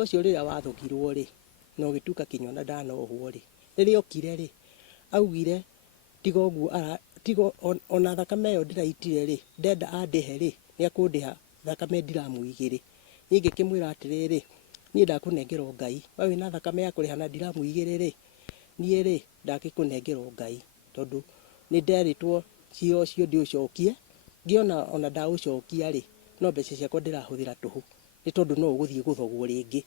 Ucio rĩrĩa wathũkirwo rĩ na ũgĩtuka kinyona ndanohwo rĩ rĩrĩa okire rĩ augire tiga ũguo tiga ona thakame ĩyo ndĩraitire rĩ ndenda andĩhe rĩ nĩakũndĩha thakame ndiramu 2 niĩ ngĩkĩmwĩra atĩrĩrĩ niĩ ndakũnengerwo Ngai we wĩna thakame ya kũrĩha na ndiramu 2 rĩ niĩ rĩ ndagĩkũnengerwo Ngai tondũ nĩ nderĩtwo cio ndĩũcokie ngĩona ona ndaũcokia rĩ no mbeca ciakwa ndĩrahũthĩra tũhũ nĩ tondũ no ũgũthiĩ gũthogwo rĩngĩ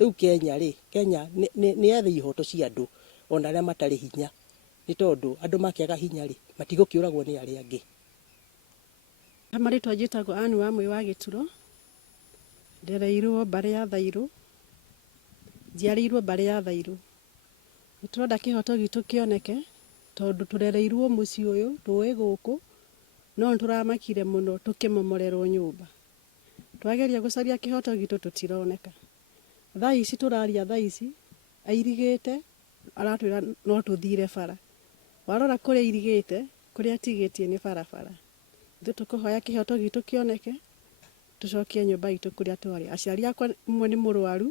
rĩu Kenya rĩ Kenya nĩ yathe ihoto cia andũ ona arĩa matarĩ hinya nĩ tondũ andũ makĩaga hinya rĩ matigũkĩũragwo nĩ arĩa angĩ. Amarĩtwa njĩtagwo Anne wa Mwĩ wa Gĩturo ndereirwo mbarĩ ya Thairũ njiarĩirwo mbarĩ ya Thairũ nĩtũrenda kĩhoto gitũ kĩoneke tondũ tũrereirwo mũciĩ ũyũ tũĩ gũkũ no tũramakire mũno tũkĩmomorerwo nyũmba twageria gũcaria kĩhoto gitũ tũtironeka thaa ici tũraria thaa ici airigĩte aratwĩra no tũthire bara warora kũrĩa irigĩte kũrĩa atigĩtie nĩ barabara ithuĩ tũkũhoya kĩhoto gitũ kĩoneke tũcokie nyũmba itũ kũrĩa twarĩ aciari akwa ũmwe nĩ mũrwaru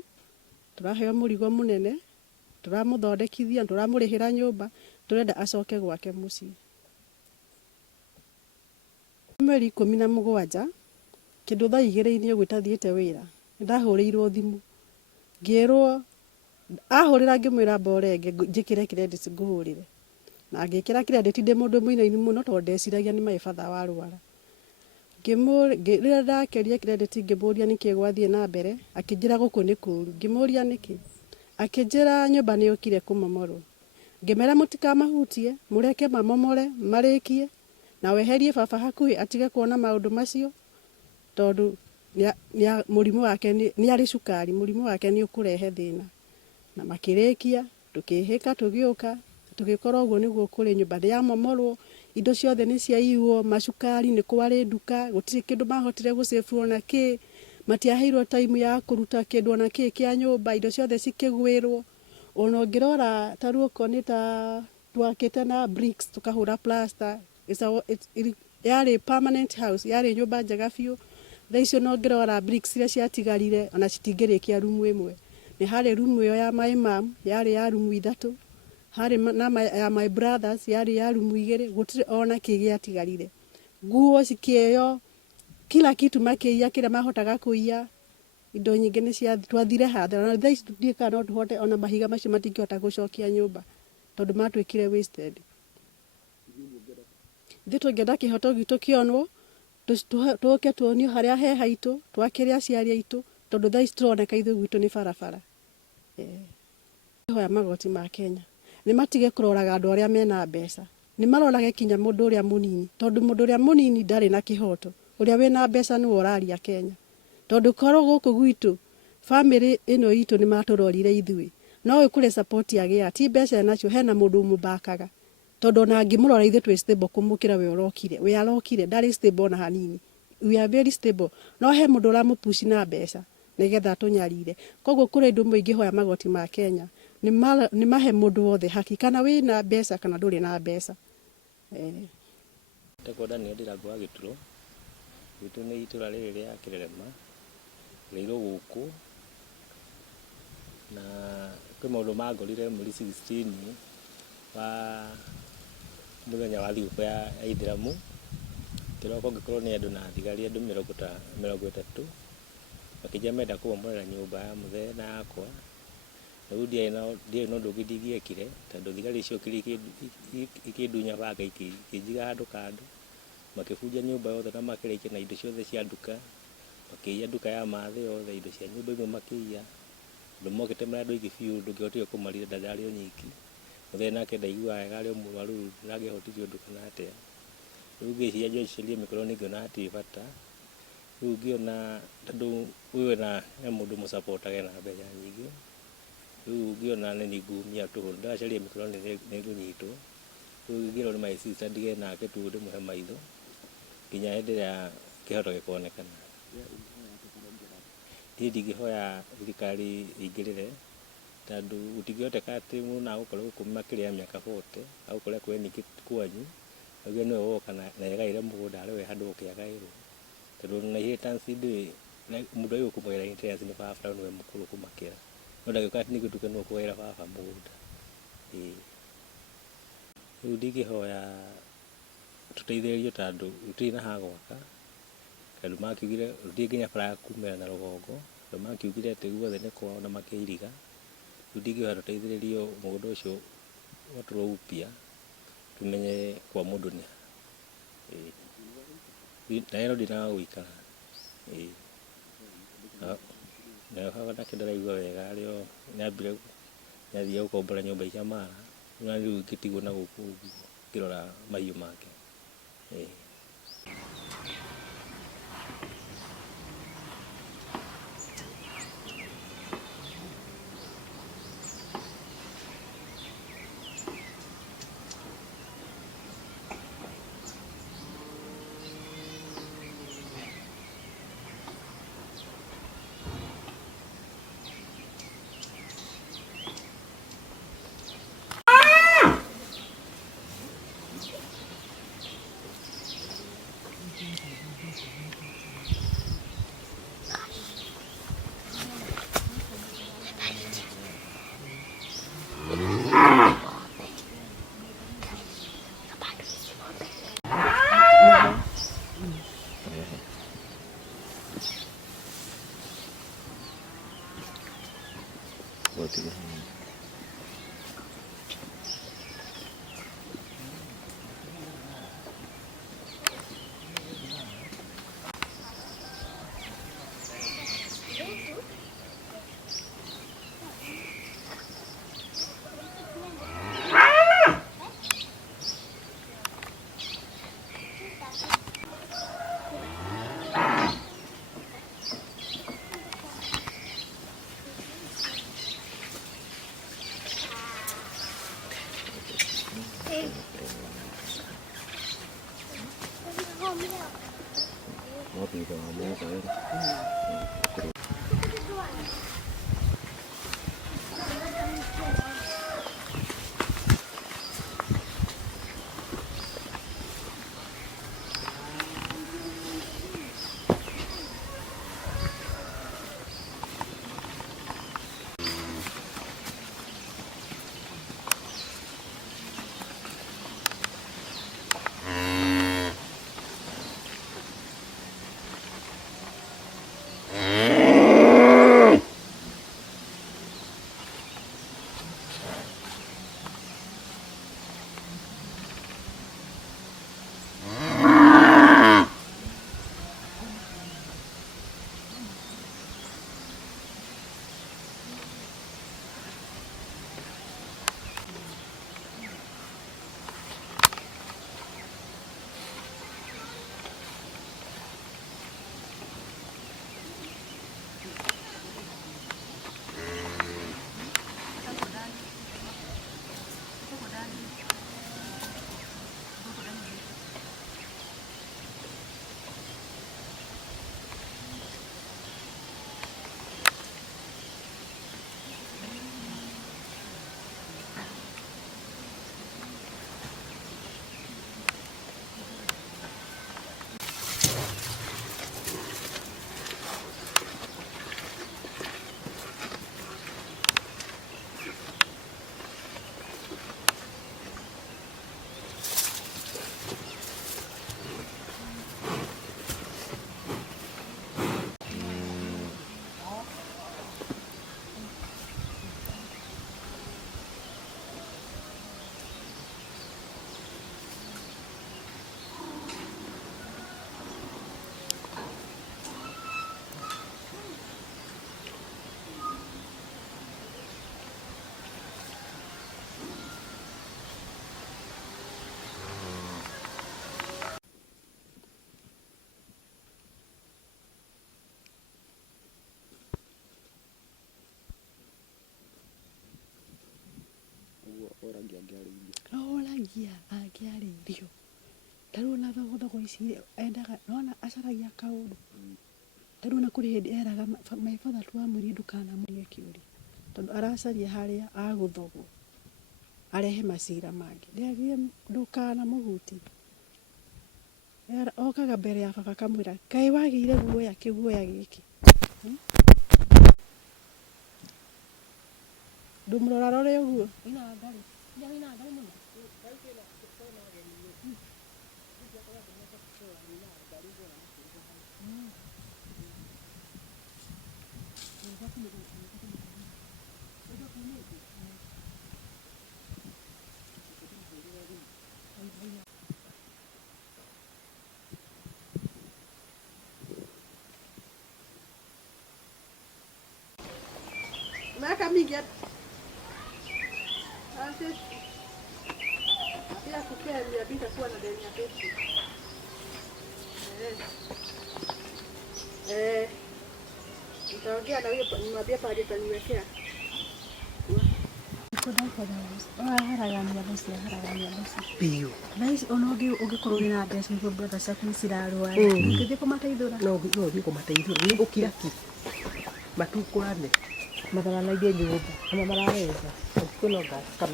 tũraheo mũrigo mũnene tũramũthondekithia tũramũrĩhĩra nyũmba tũrenda acoke gwake mũciĩ. Mweri 17 kĩndũ thaa 2 gũtathiĩte wĩra ndahũrĩirwo thimũ ngĩrwo ahũrĩra ngĩmwĩra mborenge njĩkĩre credit ngũhũrĩre na ngĩkĩra credit ndĩ mũndũ mũinaini mũno tondũ ndeciragia nĩ maĩbatha wa rwara rĩrĩa ndakeria credit ngĩmũria nĩkĩ gwathiĩ na mbere akĩnjĩra gũkũ nĩ kũũru ngĩmũria nĩkĩ akĩnjĩra nyũmba nĩ yũkire kũmomorwo ngĩmera mũtikamahutie mũreke mamomore marĩkie na weherie baba hakuhĩ atige kuona maũndũ macio tondũ mũrimũ wake nĩ arĩ cukari mũrimũ wake nĩ ũkũrehe thĩna na makĩrĩkia tũkĩhĩka tũgĩũka tũgĩkora ũguo nĩguo kũrĩ nyũmba ya momorwo indo ciothe nĩ ciaiywo macukari nĩ kwarĩ nduka gũtirĩ kĩndũ mahotire gũcĩbu ona kĩ matiaheirwo time ya kũruta kĩndũ ona kĩ kĩa nyũmba indo ciothe cikĩgwĩrwo ona ũngĩrora taruoko nĩ ta twakĩte na bricks tukahũra plaster yarĩ permanent house yarĩ nyũmba njega biũ thaa icio no ngĩrora bricks iria ciatigarire ona citingĩrĩkia rumu ĩmwe nĩ harĩ rumu ĩyo ya my mom yarĩ ya rumu 3 harĩ na ya my brothers yarĩ ya rumu 2 gũtirĩ ona kĩ gĩatigarire nguo cikĩyo kila kitu makĩiya kĩrĩa mahotaga kũiya indo nyingĩ nĩ twathire hathara na thaa ici ndiĩka no tũhote ona mahiga macio matingĩhota gũcokia nyũmba tondũ matwĩkire wasted. Ithuĩ tũngĩenda kĩhoto gitũ kĩonwo tũke tuonio harĩa he haitũ twakĩrĩa aciari aitũ tondũ thaa ici tũroneka ithuĩ gwitũ nĩ barabara. Hoya magoti ma Kenya nĩ matige kũroraga andũ arĩa mena mbeca nĩ marorage kinya mũndũ ũrĩa mũnini tondũ mũndũ ũrĩa mũnini ndarĩ na kĩhoto ũrĩa wĩna mbeca nĩ woraria Kenya tondũ korwo gũkũ gwitũ family ĩno itũ nĩ matũrorire ithuĩ no kũrĩ support agĩa ti mbeca nacio hena mũndũ ũmũbakaga tondũ ona ngĩmũrora ithuĩ twĩ stable kũmũkĩra we arokire ndarĩ stable na hanini we are very stable no he mũndũ ũramũpush na mbeca nĩgetha tũnyarire koguo kũrĩ ndũ mũingĩ hoya magoti ma Kenya nĩ mahe mũndũ wothe haki kana wĩna mbeca kana ndũrĩ na mbeca. Ndakwa Daniel Ndirango wa Gĩturo gwitũ nĩ itũra rĩrĩ rĩa Kĩrerema rĩirwo gũkũ na kwĩ maũndũ mangorire mweri 16 wa mũthenya wa thigũkũ ya Ithĩramu kĩroko ngĩkorwo nĩ andũ na thigari andũ 30 makĩnja menda kũmomorera nyũmba ya mũthee na yakwa rĩu ndiarĩ na ũndũ ũngĩ ndingĩekire tondũ thigari icio ikĩndunya banga ikĩnjiga handũ kando makĩbunja nyũmba yothe na makĩrĩkia na indo ciothe cia nduka makĩiya nduka ya mathĩ yothe indo cia nyũmba imwe makĩiya andũ mokĩte marĩ andũ aingĩ biũ ndũngĩhotire kũmarira ndarĩ o nyiki mũthee nake ndaiguaga wega arĩ o mũrwaru ndangĩhotirie ũndũ kana atĩa rĩu ngĩciria njocerie mĩkoro nĩngĩona hatirĩ bata rĩu ngĩona tondũ ũyũ na mũndũ mũsapotage na mbeca nyingĩ rĩu ngĩona nĩ ngumia tũhũ ndacaria mĩkoro nĩ ngũnyitwo rĩu ngĩrwo nĩ my sister ndige nake tu ndĩmũhe maitho nginya hĩndĩ ĩrĩa kĩhoto gĩkonekana. Niĩ ndingĩhoya thirikari ĩingĩrĩre tondũ gũtingĩhoteka atĩ mũndũ agũkorwo gũkũ makĩria mĩaka 40 agũkorwo kũrĩ ningĩ kwanyu auge nĩwe woka na egaĩre mũgũnda arĩ we handũ ũkĩagaĩrwo tondũ na inheritance ndĩ mundu ayo kumwira interest ni baba niwe mukuru kumakira no ndagika ni gutuke no kwira baba mugunda riu ndigihoya tuteithĩrĩrio tondũ tũtirĩ na ha gwaka tondũ makiugire rũthiĩ nginya bara ya kumĩra na rũgongo tondũ makiugire atĩ guothe nĩ kwao na makĩiriga rĩu ndingĩhoya tũteithĩrĩrio mũgũnda ũcio watũrwo upya tumenye kwa mũndũ nĩ na ĩno ndinaga gũikara nayo baba nake ndaraigua wega arĩo nĩathiire gũkombora nyũmba cia Mara na rĩu ngĩtigwo na gũkũ ũguo ngĩrora mahiũ make oragia angĩarĩirio tarĩu na thogothogo ici endaga nona acaragia kaũndũ tarĩu na kũrĩ hĩndĩ eraga my father twamwĩrire ndũkanamũrie kĩũria tondũ aracaria harĩa agũthogwo arehe macira mangĩ ndĩagire ndũkanamũhutie okaga mbere ya baba kamwĩra kaĩ wagĩire guoya kĩguoya gĩkĩ ndumurora rore uguo Maka mingi pia kukemia bila kuwa na deni ya pesa. Nitaongea na huyo nimwambie pale ataniwekea. Biũ. Thaici ona ũngĩkorwo wĩna mbeca nĩguo brother ciaku nĩ cirarwara ũngĩthiĩ kũmateithũra No ũthiĩ kũmateithũra nĩ gũkira ki matukũrane matharanaithie nyũmba ama marareza ũtukũ no ngaka